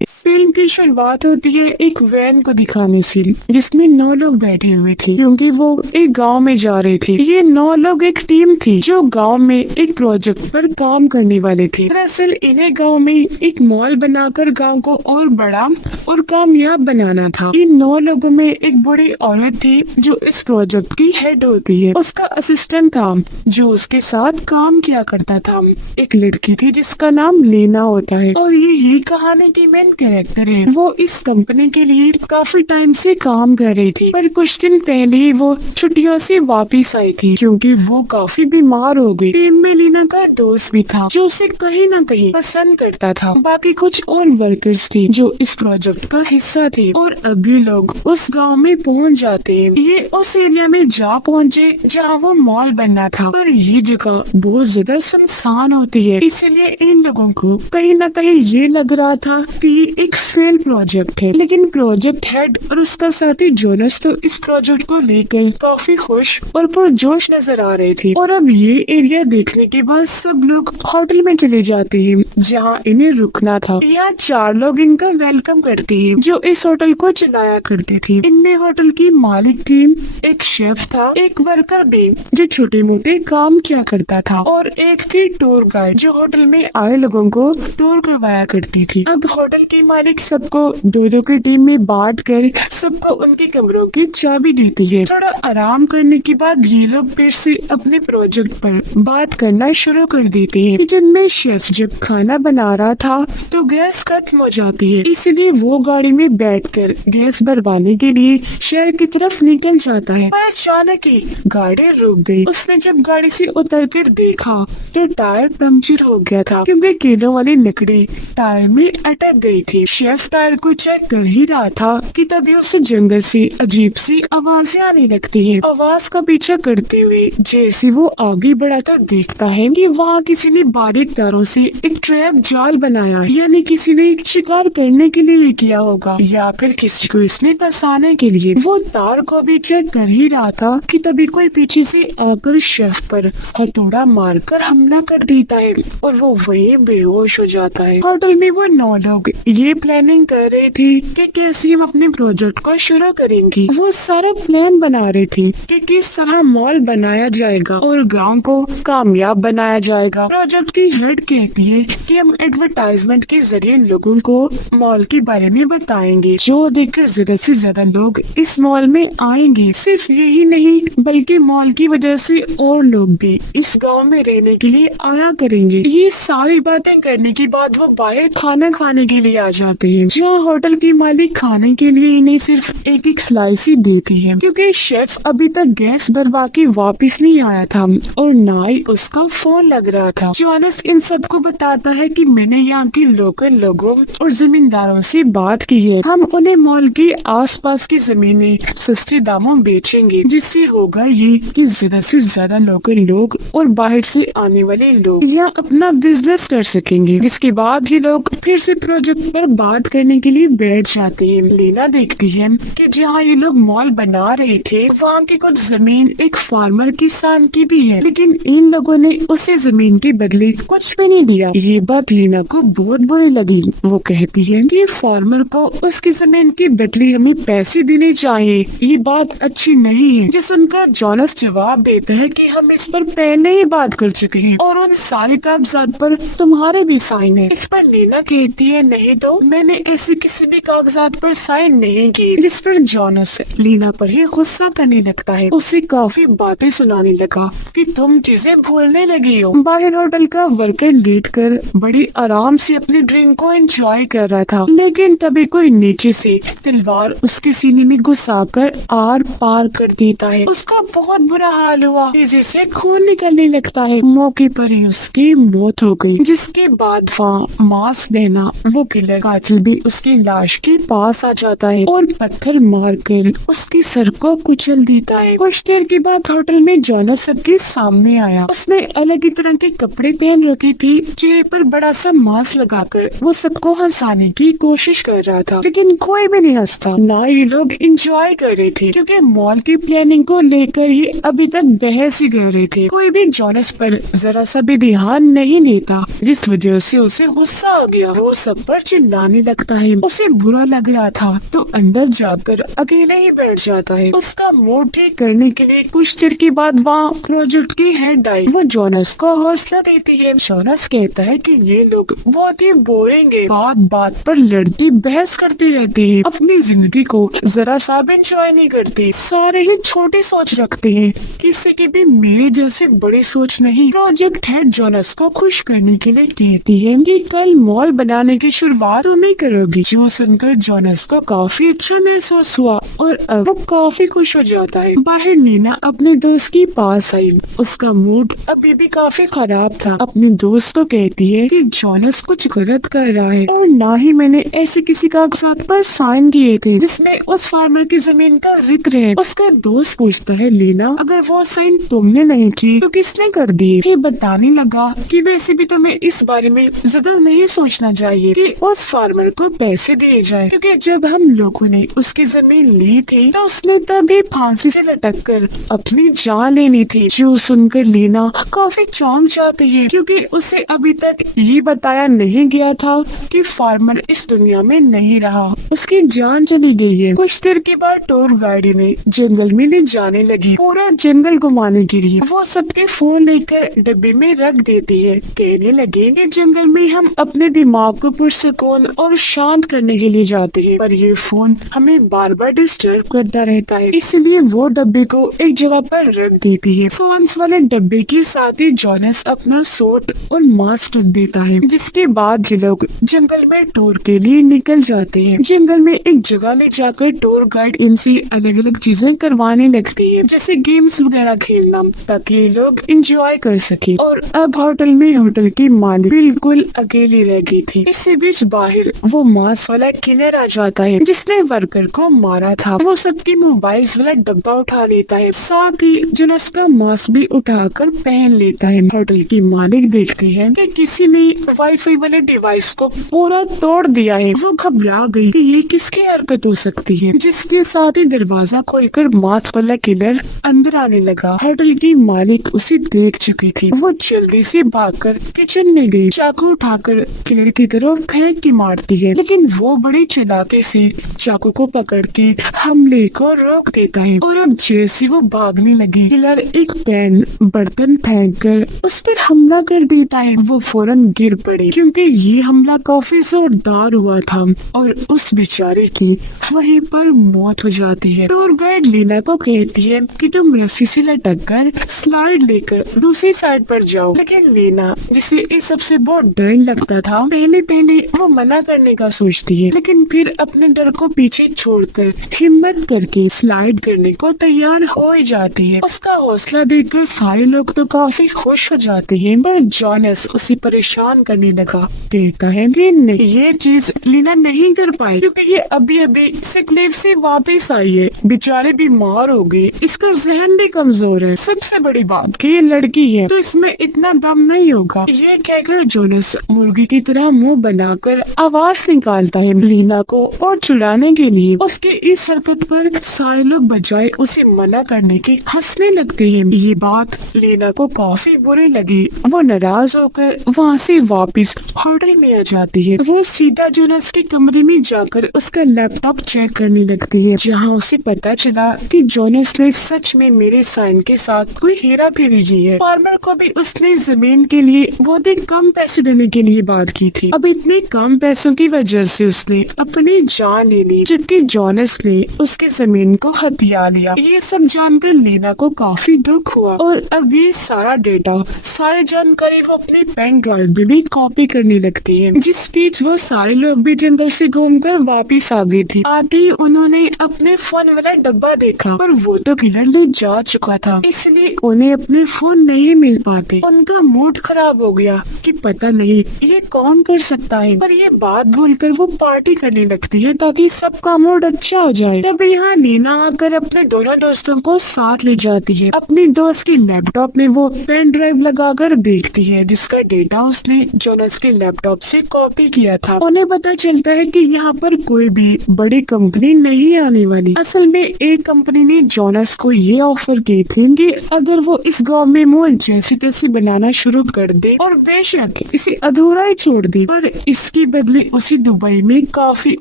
Film की शुरुआत होती है एक वैन को दिखाने से, जिसमें 9 लोग बैठे हुए थे क्योंकि वो एक गांव में जा रहे थे। ये 9 लोग एक टीम थी जो गांव में एक प्रोजेक्ट पर काम करने वाले थे। दरअसल इन्हें गांव में एक मॉल बनाकर गांव को और बड़ा और कामयाब बनाना था। इन 9 लोगों में एक बड़ी औरत थी जो इस प्रोजेक्ट की हेड होती है। उसका असिस्टेंट था जो उसके साथ काम किया करता था। एक लड़की थी जिसका नाम लीना होता है और ये कहानी की मेन कैरेक्टर है। वो इस कंपनी के लिए काफी टाइम से काम कर रही थी, पर कुछ दिन पहले ही वो छुट्टियों से वापस आई थी क्योंकि वो काफी बीमार हो गई। टीम में लीना का दोस्त भी था जो उसे कहीं न कहीं पसंद करता था। बाकी कुछ और वर्कर्स थे जो इस प्रोजेक्ट का हिस्सा थे और अभी लोग उस गांव में पहुंच जाते हैं। ये उस एरिया में जा पहुंचे जहां वो मॉल बनना था, पर ये जगह बहुत ज्यादा सुनसान होती है, इसलिए इन लोगों को कहीं न कहीं ये लग रहा था कि ये एक फेल प्रोजेक्ट है। लेकिन प्रोजेक्ट हेड और उसका साथी जोनस तो इस प्रोजेक्ट को लेकर काफी खुश और पुरजोश नजर आ रहे थे। और अब ये एरिया देखने के बाद सब लोग होटल में चले जाते हैं जहाँ इन्हें रुकना था। यहाँ 4 लोग इनका वेलकम करते हैं जो इस होटल को चलाया करते थे। इनमें होटल की मालिक थी, एक शेफ था, एक वर्कर भी जो छोटे मोटे काम किया करता था और एक थी टूर गाइड जो होटल में आए लोगों को टूर करवाया करती थी। अब होटल की मालिक सबको 2-2 की टीम में बांट कर सबको उनके कमरों की चाबी देती है। थोड़ा आराम करने के बाद ये लोग फिर से अपने प्रोजेक्ट पर बात करना शुरू कर देते हैं। किचन में शेफ जब खाना बना रहा था तो गैस खत्म हो जाती है, इसलिए वो गाड़ी में बैठकर गैस भरवाने के लिए शहर की तरफ निकल जाता है। पर अचानक ही गाड़ी रुक गई। उसने जब गाड़ी से उतर कर देखा तो टायर पंक्चर हो गया था क्योंकि कीलों वाली लकड़ी टायर में अटक गई थी। शेफ टायर को चेक कर ही रहा था कि तभी उसे जंगल से अजीब सी आवाजें आने लगती हैं। आवाज का पीछा करते हुए जैसे वो आगे बढ़ा तो देखता है कि वहाँ किसी ने बारीक तारों से एक ट्रैप जाल बनाया, यानी किसी ने शिकार करने के लिए किया होगा या फिर किसी को इसमें फंसाने के लिए। वो तार को भी चेक कर ही रहा था कि तभी कोई पीछे से आकर शेफ पर हथौड़ा मारकर हमला कर देता है और वो वहीं बेहोश हो जाता है। होटल में वो 9 लोग ये प्लानिंग कर रहे थे कि कैसे हम अपने प्रोजेक्ट को शुरू करेंगे। वो सारा प्लान बना रहे थे कि किस तरह मॉल बनाया जाएगा और गांव को कामयाब बनाया जाएगा। प्रोजेक्ट की हेड कहती है कि हम एडवर्टाइजमेंट के जरिए लोगों को मॉल के बारे में बताएंगे जो देखकर ज्यादा से ज्यादा लोग इस मॉल में आएंगे। सिर्फ यही नहीं बल्कि मॉल की वजह से और लोग भी इस गांव में रहने के लिए आया करेंगे। ये सारी बातें करने के बाद वो बाहर खाना खाने के लिए आ जाते हैं जहाँ होटल की मालिक खाने के लिए इन्हें सिर्फ एक स्लाइस ही देती है क्योंकि शेफ अभी तक गैस भरवा के वापिस नहीं आया था और ना ही उसका फोन लग रहा था। जोनस इन सबको बताता है कि मैंने यहाँ के लोकल लोगों और जमींदारों से बात की है, हम उन्हें मॉल के आसपास की जमीनें सस्ते दामों बेचेंगे, जिससे होगा ये कि ज्यादा से ज्यादा लोकल लोग और बाहर से आने वाले लोग यहाँ अपना बिजनेस कर सकेंगे। जिसके बाद ये लोग फिर से प्रोजेक्ट पर बात करने के लिए बैठ जाते हैं। लीना देखती है कि जहाँ ये लोग मॉल बना रहे थे वहाँ की कुछ जमीन एक फार्मर किसान की भी है, लेकिन इन लोगों ने उसे जमीन के बदले कुछ भी नहीं दिया। ये बात लीना को बहुत बुरी लगी। वो कहती है कि फार्मर को उसकी जमीन के बदले हमें पैसे देने चाहिए, ये बात अच्छी नहीं है। जिस उनका जोनस जवाब देता है कि हम इस पर पहले ही बात कर चुके हैं और उन सारे कागजात पर तुम्हारे भी साइन है। इस पर लीना कहती है नहीं तो मैंने ऐसे किसी भी कागजात पर साइन नहीं किए। जिस पर जोनस लीना पर ही गुस्सा करने लगता है, उसे काफी बातें सुनाने लगा कि तुम चीजें भूलने लगी हो। बाहर होटल का वर्कर लेटकर बड़ी आराम से अपनी ड्रिंक को एंजॉय कर रहा था, लेकिन तभी कोई नीचे से तलवार उसके सीने में घुसाकर आर पार कर देता है। उसका बहुत बुरा हाल हुआ, तेजी से खून निकलने लगता है। मौके पर ही उसकी मौत हो गई। जिसके बाद वहाँ मांस लेना वो किलर कातिल भी उसकी लाश के पास आ जाता है और पत्थर मारकर उसके सर को कुचल देता है। कुछ देर के बाद होटल में जोनस सबके सामने आया। उसने अलग ही तरह के कपड़े पहन रखे थे, चेहरे पर बड़ा सा मास्क लगाकर वो सबको हंसाने की कोशिश कर रहा था, लेकिन कोई भी नहीं हंसता, ना ये लोग एंजॉय कर रहे थे, क्योंकि मॉल की प्लानिंग को लेकर ये अभी तक बहस ही कर रहे थे। कोई भी जोनस पर जरा सा भी ध्यान नहीं देता, जिस वजह से उसे गुस्सा आ गया। वो सब पर चिल्लाने लगता है। उसे बुरा लग रहा था तो अंदर जाकर अकेले ही बैठ जाता है। उसका मूड ठीक करने के लिए कुछ देर के बाद वहाँ प्रोजेक्ट की हेड आई। वो जोनस को हौसला देती है। जोनस कहता है कि ये लोग बहुत ही बोरिंग है, बात बात पर लड़ते बहस करते रहते हैं, अपनी जिंदगी को जरा सा भी एंजॉय नहीं करते, सारे ही छोटी सोच रखते हैं, किसी की भी मेरे जैसे बड़ी सोच नहीं। प्रोजेक्ट हेड जोनस को खुश करने के लिए कहती है कि कल मॉल बनाने की शुरुआत तुम ही करोगी। जो सुनकर जोनस को काफी अच्छा महसूस हुआ और अब वो काफी खुश हो जाता है। बाहर नीना अपने दोस्त के पास आई। उसका मूड अभी भी काफी खराब था। अपने दोस्त को कहती है कि जोनस कुछ गलत कर रहा है और ना ही मैंने ऐसे किसी कागजात पर साइन किए थे जिसमें उस फार्मर की जमीन का जिक्र है। उसका दोस्त पूछता है, लीना अगर वो साइन तुमने नहीं की तो किसने कर दी? फिर बताने लगा कि वैसे भी तुम्हें इस बारे में ज्यादा नहीं सोचना चाहिए कि उस फार्मर को पैसे दिए जाए, क्योंकि जब हम लोगों ने उसकी जमीन ली थी तो उसने तभी फांसी से लटक कर अपनी जान लेनी थी। जो सुनकर लीना काफी चौंक जाती है, क्योंकि उसे अभी तक ये बताया नहीं गया था कि फार्मर इस दुनिया में नहीं रहा, उसकी जान चली गई है। कुछ देर के बाद टूर गाड़ी में जंगल में ले जाने लगी, पूरा जंगल घुमाने के लिए। वो सबके फोन लेकर डब्बे में रख देती है। कहने लगे कि जंगल में हम अपने दिमाग को पुरसकून और शांत करने के लिए जाते हैं, पर ये फोन हमें बार बार डिस्टर्ब करता रहता है, इसलिए वो डब्बे को एक जगह पर रख देती है। फोन वाले डब्बे के साथ ही जोनस अपना सूट और मास्क रख देता है, जिसके बाद ये लोग जंगल में टूर के लिए निकल जाते हैं। जंगल में एक जगह ले जाकर टूर गाइड इनसे अलग अलग चीजें करवाने लगती है, जैसे गेम्स वगैरह खेलना, ताकि ये लोग एंजॉय कर सके। और अब होटल की मालिक बिल्कुल अकेली रह गई थी। इसी बीच बाहर वो मास्क वाला किलर आ जाता है जिसने वर्कर को मारा था। वो सबके मोबाइल वाला डब्बा उठा लेता है, साथ ही जोनस का मास्क भी उठाकर पहन लेता है। होटल की मालिक देखती है कि किसी ने वाईफाई वाले डिवाइस को पूरा तोड़ दिया है। वो घबरा गई कि ये किसकी हरकत हो सकती है, जिसके साथ ही दरवाजा खोलकर मास्क वाला किलर अंदर आने लगा। होटल की मालिक उसे देख चुकी थी। वो जल्दी से भागकर किचन में गई, चाकू उठाकर किलर की तरफ फेंक के मारती है, लेकिन वो बड़ी चालाकी से चाकू को पकड़ के हमले को रोक देता है। और अब जैसे वो भागने लगी, किलर एक पैन बर्तन फेंककर उस पर हमला कर देता है। वो फौरन गिर पड़ी, क्योंकि ये हमला काफी जोरदार हुआ था और उस बेचारे की वहीं पर मौत हो जाती है। टूर गाइड लीना को कहती है कि तुम रस्सी से लटक कर स्लाइड लेकर दूसरी साइड पर जाओ, लेकिन लीना जिसे इस सबसे बहुत डर लगता था, पहले पहले वो मना करने का सोचती है, लेकिन फिर अपने डर को पीछे छोड़कर हिम्मत करके स्लाइड करने को तैयार हो ही जाती है। उसका हौसला देखकर सारे लोग तो काफी खुश हो जाते हैं, पर जोनस उसे परेशान करने लगा। कहता है कि नहीं, ये चीज लीना नहीं कर पाई, क्योंकि ये अभी अभी सिक लीव से वापस आई है, बेचारे बीमार हो गए, इसका जहन भी कमजोर है, सबसे बड़ी बात कि ये लड़की है तो इसमें इतना दम नहीं होगा। ये कहकर जोनस मुर्गी की तरह मुंह बनाकर आवाज निकालता है लीना को और चिढ़ाने के लिए। उसके इस हरकत पर सारे लोग बजाय उसे मना करने के हंसने लगते हैं। ये बात लीना को काफी बुरी लगी। वो नाराज होकर वहाँ से वापस होटल में आ जाती है। वो सीधा जोनस के कमरे में जाकर उसका लैपटॉप चेक करने लगती है, जहाँ उसे पता चला कि जोनस ने सच में मेरे साइन के साथ कोई हेरा फेरी की है। फार्मर को भी उसने जमीन के लिए बहुत ही कम पैसे देने के लिए बात की थी। अब इतने कम पैसों की वजह से उसने अपनी जान ले ली, जबकि जोनस ने उसकी जमीन को हथिया लिया। ये सब जानकर लीना को काफी दुख हुआ और अब ये सारा डेटा, सारी जानकारी वो अपनी पेन ड्राइव में भी कॉपी करने लगती है। जिस बीच वो सारे लोग भी जंगल से घूमकर वापिस आ गई थी। आते ही उन्होंने अपने फोन वाला डब्बा देखा, पर वो तो किलर ले जा चुका था, इसलिए उन्हें अपने फोन नहीं मिल पाते। उनका मूड खराब हो गया कि पता नहीं ये कौन कर सकता है, पर ये बात भूलकर वो पार्टी करने लगती है ताकि सबका मूड अच्छा हो जाए। तब यहाँ नीना आकर अपने दोनों दोस्तों को साथ ले जाती है। अपने दोस्त के लैपटॉप में वो पेन ड्राइव लगाकर देखती है, जिसका डेटा उसने जोनस के लैपटॉप से कॉपी किया था। उन्हें पता चलता है कि यहाँ पर कोई भी बड़ी कंपनी नहीं आने वाली। असल में एक कंपनी ने जोनस को ये ऑफर की थी कि अगर वो इस गांव में मॉल जैसी तैसी बनाना शुरू कर दे और बेशक इसे अधूरा ही छोड़ दे, पर इसके बदले उसे दुबई में काफी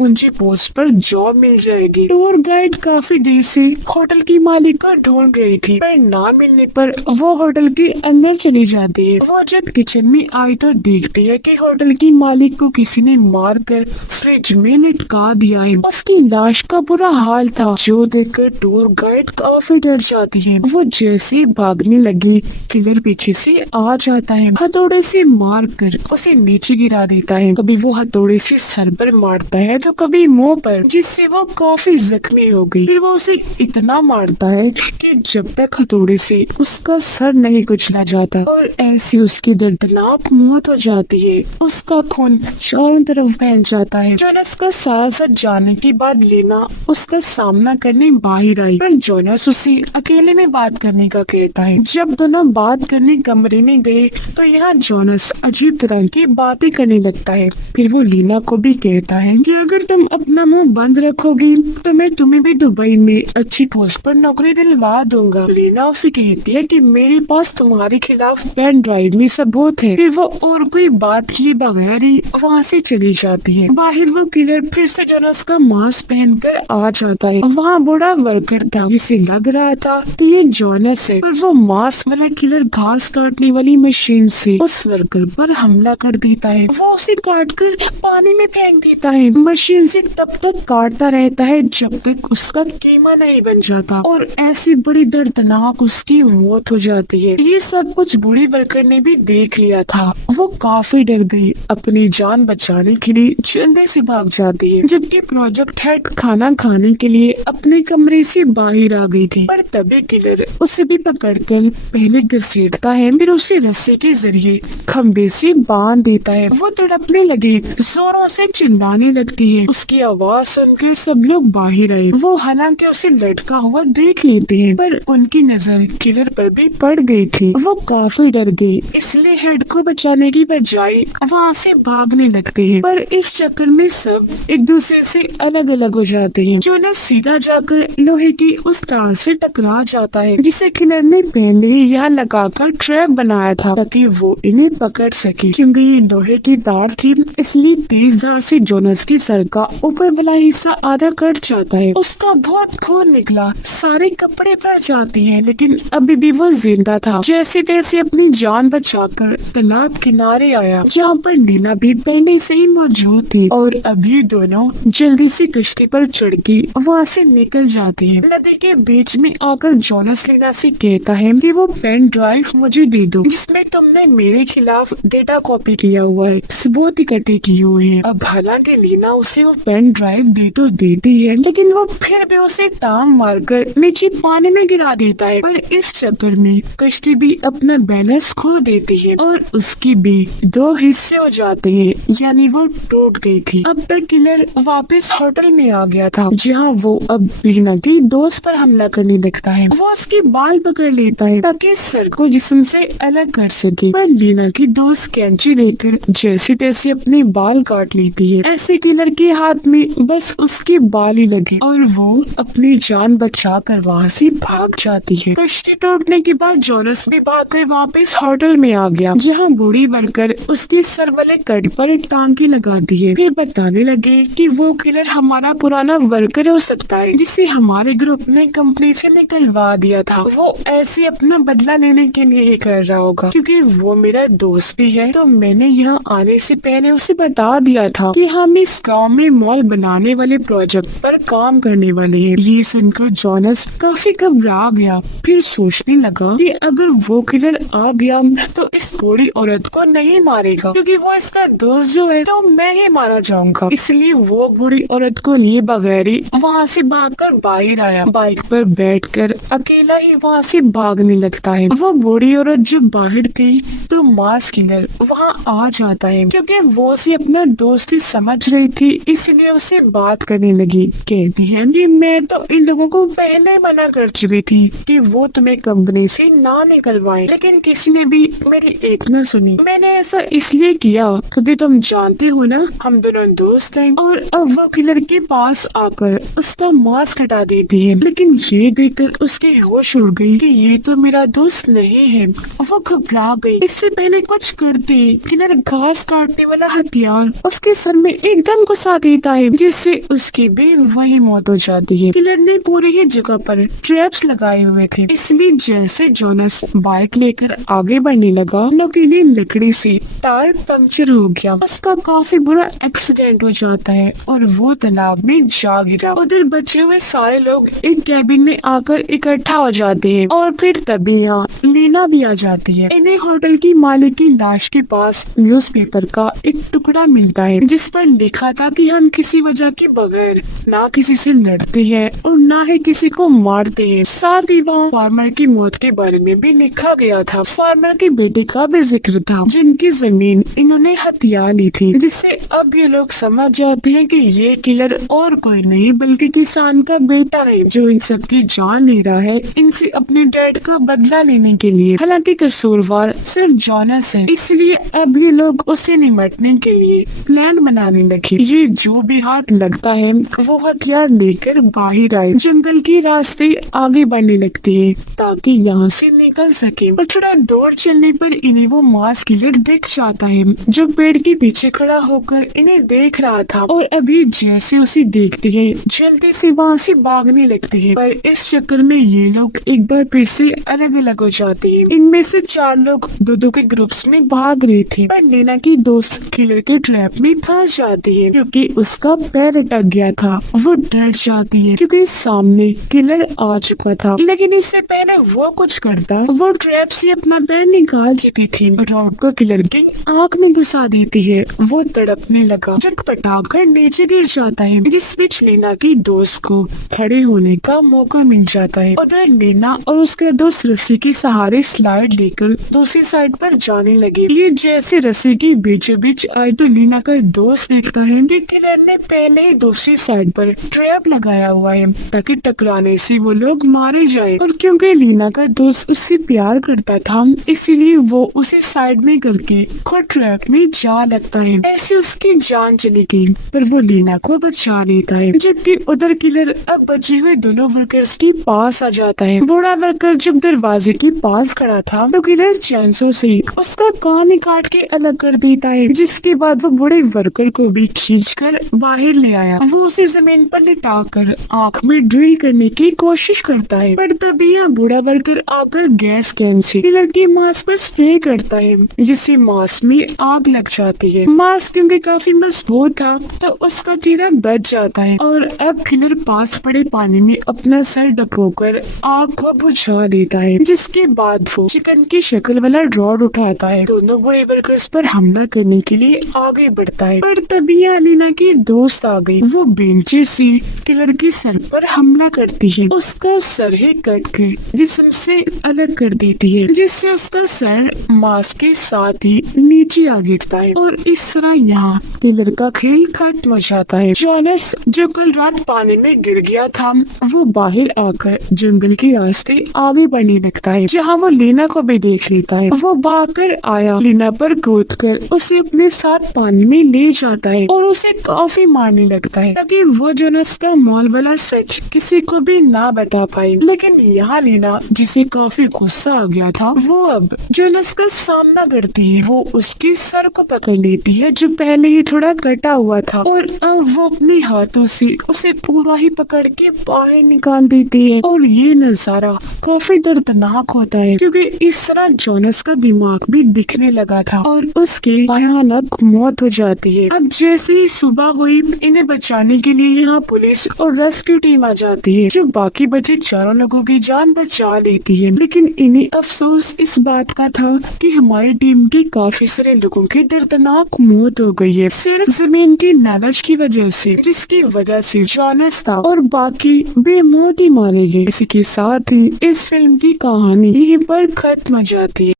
ऊंची पोस्ट पर जॉब मिल जाएगी। टूर गाइड काफी देर से होटल की मालिक को ढूंढ रही थी, पर ना मिलने पर वो होटल के अंदर चली जाती है। वो जब किचन में आई तो देखती है कि होटल की मालिक को किसी ने मार कर फ्रिज में लटका दिया है। उसकी लाश का बुरा हाल था, जो देखकर टूर गाइड काफी डर जाती है। वो जैसे भागने लगी, किलर पीछे से आ जाता है, हथौड़े से मार कर उसे नीचे गिरा देता है। कभी वो हथौड़े से सर पर मारता है तो कभी मुंह पर, जिससे वो काफी जख्मी हो गई। फिर वो उसे इतना मारता है कि जब तक हथौड़े से उसका सर नहीं कुचला जाता, और ऐसी उसकी दर्दनाक मौत हो जाती है। उसका खून चारों तरफ फैल जाता है। जोनस का सारा सच जानने के बाद लेना उसका सामना करने बाहर आई, पर जोनस उसे अकेले में बात करने का कहता है। जब दोनों बात करने कमरे में गए तो यहाँ जोनस अजीब तरह की बातें करने लगता है। फिर वो लीना को भी कहता है कि अगर तुम अपना मुंह बंद रखोगी तो मैं तुम्हें भी दुबई में अच्छी पोस्ट पर नौकरी दिलवा दूंगा। लीना उसे कहती है कि मेरे पास तुम्हारे खिलाफ पेन ड्राइव में सबूत है। फिर वो और कोई बात किए बगैर ही वहाँ से चली जाती है। बाहर वो किलर फिर से जोनस का मास्क पहनकर आ जाता है। वहाँ बड़ा वर्कर था, जिसे लग रहा था कि ये जोनस है, पर वो मास्क वाला किलर घास काटने वाली मशीन से उस वर्कर पर हमला कर देता है। वो उसे काट कर पानी में फेंक देता है। मशीन से तब तक काटता रहता है जब तक उसका कीमा नहीं बन जाता, और ऐसी बड़ी दर्दनाक उसकी मौत हो जाती है। ये सब कुछ बूढ़े वर्कर ने भी देख लिया था। वो काफी डर गई, अपनी जान बचाने के लिए जल्दी से भाग जाती है, जबकि प्रोजेक्ट हेड खाना खाने के लिए अपने कमरे से बाहर आ गई थी। पर तभी किलर उसे भी पकड़कर पहले घसीटता है, फिर उसे रस्सी के जरिए खंबे से बांध देता है। वो तड़पने लगी, जोरों से चिल्लाने लगती है। उसकी आवाज सुनकर सब लोग बाहर आए। वो हालांकि उसे लटका हुआ देख लेते हैं, पर उनकी नजर किलर पर भी पड़ गई थी। वो काफी डर गई, इसलिए हेड को बचाने की बजाय वहाँ से भागने लगते हैं। पर इस चक्कर में सब एक दूसरे से अलग अलग हो जाते हैं। जोनस सीधा जाकर लोहे की उस तार से टकरा जाता है, जिसे किलर ने पहले ही यहाँ लगाकर ट्रैप बनाया था ताकि वो इन्हें पकड़ सके। क्योंकि ये लोहे की तार थी, इसलिए तेज धार से जोनस के सर का ऊपर वाला हिस्सा आधा कट जाता है। उसका बहुत खून निकला, सारे कपड़े फट जाते हैं, लेकिन अभी भी वो जिंदा था। जैसे तैसे अपनी जान बचाकर तालाब किनारे आया, जहाँ पर लीना भी पहले से ही मौजूद थी, और अभी दोनों जल्दी से कश्ती पर चढ़ के वहाँ से निकल जाते हैं। नदी के बीच में आकर जोनस लीना से कहता है कि वो पेन ड्राइव मुझे दे दो, जिसमें तुमने मेरे खिलाफ डेटा कॉपी किया हुआ है, सबूत इकट्ठे किए हुए हैं। अब हालांकि लीना उसे वो पेन ड्राइव दे तो देती है, लेकिन वो फिर भी उसे टांग मारकर नीचे पानी में गिरा देता है। पर इस चक्कर में कश्ती भी अपना बैलेंस खो देती है, और उसकी भी दो हिस्से हो जाते हैं, यानी वो टूट गई थी। अब तक किलर वापस होटल में आ गया था, जहाँ वो अब लीना की दोस्त पर हमला करने लगता है। वो उसके बाल पकड़ लेता है ताकि सर को जिस्म से अलग कर सके, पर लीना की दोस्त कैंची लेकर जैसे तैसे अपने बाल काट लेती है। ऐसे किलर के हाथ में बस उसके बाल ही लगे, और वो अपनी जान बचाकर वहाँ से भाग जाती है। कश्ती टूटने के बाद जोनस भी भागकर वापस होटल में आ गया, जहाँ बूढ़ी वर्कर उसके सर वाले कट पर एक टांकी लगा दी है। फिर बताने लगे कि वो किलर हमारा पुराना वर्कर हो सकता है, जिसे हमारे ग्रुप ने कंपनी से निकलवा दिया था। वो ऐसे अपना बदला लेने के लिए ही कर रहा होगा, क्योंकि वो मेरा दोस्त भी है। तो मैंने यहाँ आने से पहले उसे बता दिया था कि हम इस गांव में मॉल बनाने वाले प्रोजेक्ट पर काम करने वाले हैं। ये सुनकर जोनस काफी घबरा गया, फिर सोचने लगा कि अगर वो किलर आ गया तो इस बूढ़ी औरत को नहीं मारेगा, क्योंकि वो इसका दोस्त जो है, तो मैं ही मारा जाऊंगा। इसलिए वो बूढ़ी औरत को लिए बगैर ही वहाँ से भागकर बाहर आया। बाइक पर बैठकर अकेला ही वहाँ से भागने लगता है। वो बूढ़ी औरत जब बाहर थी तो मास किलर वहाँ आ जाता है, क्योंकि वो उसे अपना दोस्त ही समझ रही थी, इसलिए उसे बात करने लगी। कहती है कि मैं तो इन लोगों को पहले मना कर चुकी थी कि वो तुम्हें कंपनी से ना निकलवाएं, लेकिन किसी ने भी मेरी एक न सुनी। मैंने ऐसा इसलिए किया क्योंकि तुम जानते हो ना, हम दोनों दोस्त हैं और अब वो किलर के पास आकर उसका मास्क हटा देती है, लेकिन ये देखकर उसकी होश उड़ गई कि ये तो मेरा दोस्त नहीं है। वो घबरा गई। इससे पहले कुछ करते किलर घास काटने वाला हथियार उसके सर में एकदम घुसा देता है, जिससे उसकी भी वही मौत हो जाती है। किलर ने पूरी ही जगह पर ट्रैप्स लगाए हुए थे, इसलिए जैसे जोनस बाइक लेकर आगे बढ़ने लगा, नुकीली लकड़ी से टायर पंक्चर हो गया। उसका काफी बुरा एक्सीडेंट हो जाता है और वो तालाब में जा गिरा। उधर बचे हुए सारे लोग एक कैबिन में आकर इकट्ठा हो जाते हैं और फिर तभी यहाँ लीना भी आ जाती है। इन्हें होटल की मालिक की लाश के पास न्यूज़पेपर का एक टुकड़ा मिलता है, जिस पर लिखा था कि हम किसी वजह के बगैर ना किसी से लड़ते हैं और ना ही किसी को मारते हैं। साथ ही वहाँ फार्मर की मौत के बारे में भी लिखा गया था। फार्मर के बेटे का भी जिक्र था, जिनकी जमीन इन्होंने हथिया ली थी, जिससे अब ये लोग समझ जाते हैं कि ये किलर और कोई नहीं बल्कि किसान का बेटा है, जो इन सबकी जान ले रहा है इनसे अपने डैड का बदला लेने के लिए। हालांकि कसूरवार सिर्फ जोनस है, इसलिए अब ये लोग उसे निपटने के लिए प्लान बनाने लगे। ये जो भी हाथ लगता है वो हथियार लेकर बाहर आए, जंगल के रास्ते आगे बढ़ने लगते हैं ताकि यहाँ से निकल सके। और थोड़ा दूर चलने पर इन्हें वो मास किलर दिख जाता है, जो पेड़ के पीछे खड़ा होकर इन्हें देख रहा था। और अभी जैसे उसे देखते हैं जल्दी से वहाँ से भागने लगते हैं, पर इस चक्कर में ये लोग एक बार फिर से अलग अलग हो जाते हैं। इनमें से 4 लोग दो के ग्रुप्स में भाग रहे थे, पर लीना की दोस्त किलर के ट्रैप में फंस जाती है क्योंकि उसका पैर अटक गया था। वो डर जाती है क्योंकि सामने किलर आ चुका था, लेकिन इससे पहले वो कुछ करता वो ट्रैप से अपना पैर निकाल चुकी थी। रॉड को किलर की आँख में घुसा देती है। वो तड़पने लगा, झटपटाकर नीचे गिर जाता है, जिस बीच लीना की दोस्त को खड़े होने का मौका मिल जाता है। उधर लीना और उसके दोस्त रस्सी के सहारे स्लाइड लेकर दूसरी साइड पर जाने लगे। ये जैसे रस्सी के बीचों बीच आए तो लीना का दोस्त देखता है कि किलर ने पहले ही दूसरी साइड पर ट्रैप लगाया हुआ है ताकि टकराने से वो लोग मारे जाए। और क्योंकि लीना का दोस्त उससे प्यार करता था, इसीलिए वो उसे साइड में करके खुद ट्रैप में जा लगता है। ऐसे उसकी जान चली गई, पर वो लीना को बचा लेता है। जबकि उधर किलर अब बचे हुए दोनों वर्कर्स के पास आ जाता है। बूढ़ा वर्कर जब दरवाजे के पास खड़ा था तो किलर चैंसो से उसका कान ही काट के अलग कर देता है, जिसके बाद वो बूढ़े वर्कर को भी खींचकर बाहर ले आया। वो उसे जमीन पर लिटाकर आँख में ड्रिल करने की कोशिश करता है, पर तभी यह बूढ़ा वर्कर आकर गैस कैन से किलर की मांस पर स्प्रे करता है, जिससे मांस में आग लग जाती है। मांस क्योंकि काफी मजबूत था तो उसका चेहरा बच जाता है और अब किलर पास पड़े पानी में अपना सर डुबोकर आग को बुझा देता है, जिसके बाद वो चिकन की शक्ल वाला रॉड उठाता है, दोनों बड़े वर्कर्स पर हमला करने के लिए आगे बढ़ता है। पर तभी लीना की दोस्त आ गई। वो बेंचे से किलर के सर पर हमला करती है, उसका सर ही कट कर जिस्म से अलग कर देती है, जिससे उसका सर मांस के साथ ही नीचे आ गिरता है। और इस तरह यहाँ किलर का खेल खत्म हो जाता है। जोनस जो कल रात पानी में गिर गया था, वो बाहर आकर जंगल के रास्ते आगे बढ़ने लगता है, जहाँ वो लीना को भी देख लेता है। वो भागकर आया, लीना पर कूदकर उसे अपने साथ पानी में ले जाता है और उसे काफी मारने लगता है ताकि वो जोनस का मॉल वाला सच किसी को भी ना बता पाए। लेकिन यहाँ लीना, जिसे काफी गुस्सा आ गया था, वो अब जोनस का सामना करती है। वो उसके सर को पकड़ लेती है जो पहले ही थोड़ा कटा हुआ था, और अब वो अपने हाथों से उसे पूरा ही पकड़ के बाहर निकाल देती है। और ये नजारा काफी दर्दनाक होता है क्योंकि इस तरह जोनस का दिमाग भी दिखने लगा था और उसकी भयानक मौत हो जाती है। अब जैसे ही सुबह हुई, इन्हें बचाने के लिए यहाँ पुलिस और रेस्क्यू टीम आ जाती है, जो बाकी बचे 4 लोगों की जान बचा लेती है। लेकिन इन्हें अफसोस इस बात का था कि हमारी टीम के काफी सारे लोगों की दर्दनाक मौत हो गई है, सिर्फ जमीन की लालच की वजह से, जिसकी वजह से जोनस था और बाकी बेमौत ही मारे गए। इसी के साथ ही इस फिल्म की कहानी यहीं पर खत्म हो जाती है।